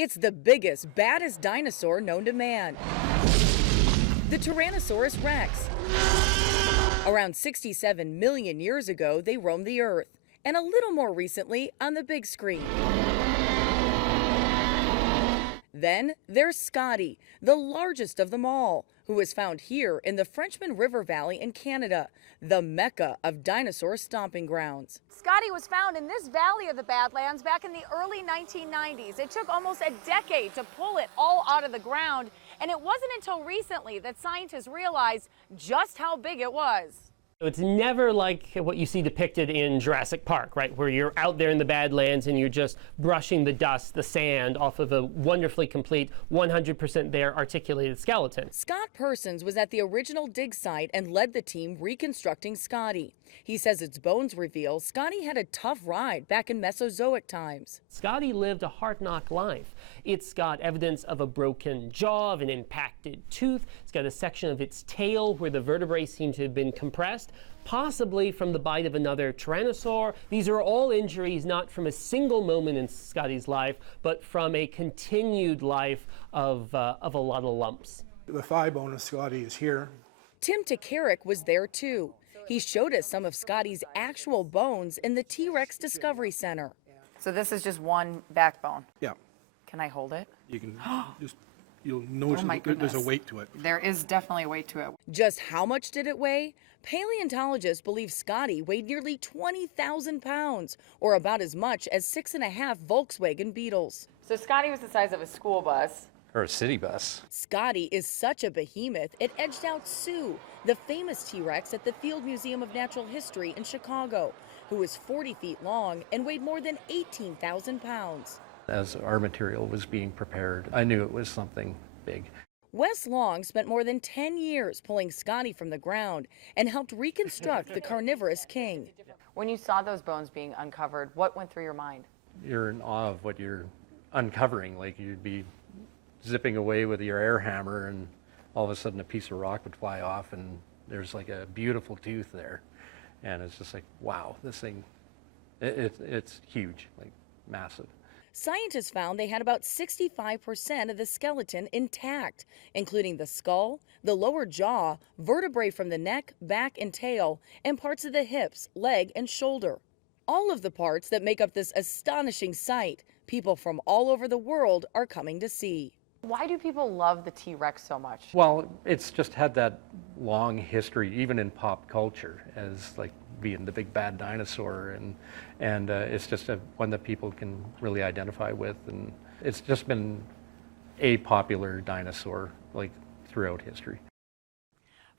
It's the biggest, baddest dinosaur known to man, the Tyrannosaurus rex. Around 67 million years ago, they roamed the Earth, and a little more recently on the big screen. Then there's Scotty, the largest of them all, who was found here in the Frenchman River Valley in Canada, the mecca of dinosaur stomping grounds. Scotty was found in this valley of the Badlands back in the early 1990s. It took almost a decade to pull it all out of the ground, and it wasn't until recently that scientists realized just how big it was. It's never like what you see depicted in Jurassic Park, right, where you're out there in the Badlands and you're just brushing the dust, the sand off of a wonderfully complete, 100% there articulated skeleton. Scott Persons was at the original dig site and led the team reconstructing Scotty. He says its bones reveal Scotty had a tough ride back in Mesozoic times. Scotty lived a hard-knock life. It's got evidence of a broken jaw, of an impacted tooth. It's got a section of its tail where the vertebrae seem to have been compressed, possibly from the bite of another tyrannosaur. These are all injuries not from a single moment in Scotty's life, but from a continued life of a lot of lumps. The thigh bone of Scotty is here. Tim Takarik was there too. He showed us some of Scotty's actual bones in the T-Rex Discovery Center. So this is just one backbone. Yeah, Can I hold it? you can you'll notice Oh my there's a goodness. weight to it. There is definitely a weight to it. Just how much did it weigh? Paleontologists believe Scotty weighed nearly 20,000 pounds, or about as much as 6.5 Volkswagen Beetles. So Scotty was the size of a school bus. Or a city bus. Scotty is such a behemoth, it edged out Sue, the famous T-Rex at the Field Museum of Natural History in Chicago, who was 40 feet long and weighed more than 18,000 pounds. As our material was being prepared, I knew it was something big. Wes Long spent more than 10 years pulling Scotty from the ground and helped reconstruct the carnivorous king. When you saw those bones being uncovered, what went through your mind? You're in awe of what you're uncovering. Like you'd be zipping away with your air hammer and all of a sudden a piece of rock would fly off and there's like a beautiful tooth there. And it's just like, wow, this thing, it's huge, like massive. Scientists found they had about 65% of the skeleton intact, including the skull, the lower jaw, vertebrae from the neck, back, and tail, and parts of the hips, leg, and shoulder. All of the parts that make up this astonishing sight, people from all over the world are coming to see. Why do people love the T-Rex so much? Well, it's just had that long history, even in pop culture, as like being the big bad dinosaur, and it's just one that people can really identify with, and it's just been a popular dinosaur like throughout history.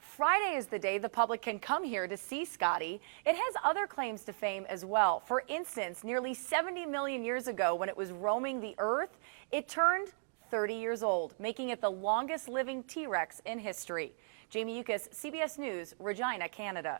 Friday is the day the public can come here to see Scotty. It has other claims to fame as well. For instance, nearly 70 million years ago, when it was roaming the Earth, it turned 30 years old, making it the longest living T-Rex in history. Jamie Yukas, CBS News, Regina, Canada.